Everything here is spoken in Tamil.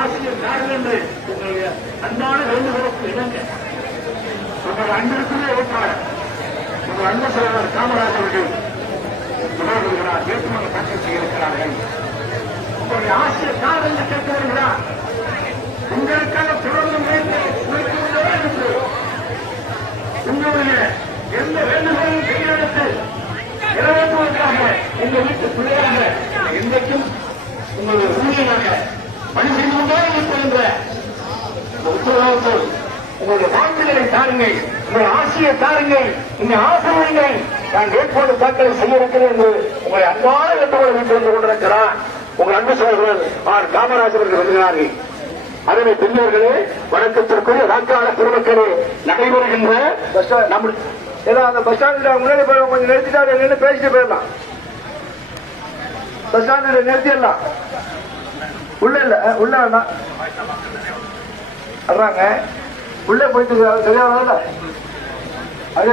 ஆசிரியர் காரணங்கள் உங்களுடைய அன்பான வேண்டுகோளுக்கு இணங்க உங்கள் அன்பிற்குரிய வேட்பாளர் உங்கள் அன்பு சகோதரர் காமராஜ் அவர்கள் தொடர்புகிறார் வேட்புமனு தாக்கல் செய்ய இருக்கிறார்கள். உங்களுடைய ஆசிரியர் காரணங்கள் கேட்க வருகிறார். உங்களுக்கான தொடர்ந்து என்று உங்களுடைய எந்த வேண்டுகோளும் கையெழுத்து நிறைவேற்றுவதற்காக உங்க வீட்டு பிள்ளையாக என்றைக்கும் உங்களுடைய ஊழியராக பணி செய்து கொண்டே இருப்போம் என்ற உத்தரவாதத்தோடு உங்களுடைய வாக்குகளை தாருங்கள், உங்களுடைய ஆசையை தாருங்கள், இந்த ஆசிரியர்கள் நான் வேட்புமனு தாக்கல் செய்ய இருக்கிறேன் என்று உங்களை அன்பான வேட்புமனு வைத்து கொண்டிருக்கிறார். உங்கள் அன்பு சகோதரர் ஆர் காமராஜ் அவர்கள் வருகிறார்கள். அதனை பெரியவர்களே, வணக்கத்திற்குரிய வாக்காளர் பெருமக்களே, நடைபெறுகின்ற அந்த பஸ் ஸ்டாண்ட்ல முன்னாடி கொஞ்சம் நிறுத்திட்டாரு, நின்று பேசிட்டு போயிடலாம். பஸ் ஸ்டாண்ட்ல நிறுத்திடலாம். உள்ள இல்ல உள்ள வேண்டாம் வர்றாங்க. உள்ள போயிட்டு சரியா வரல அது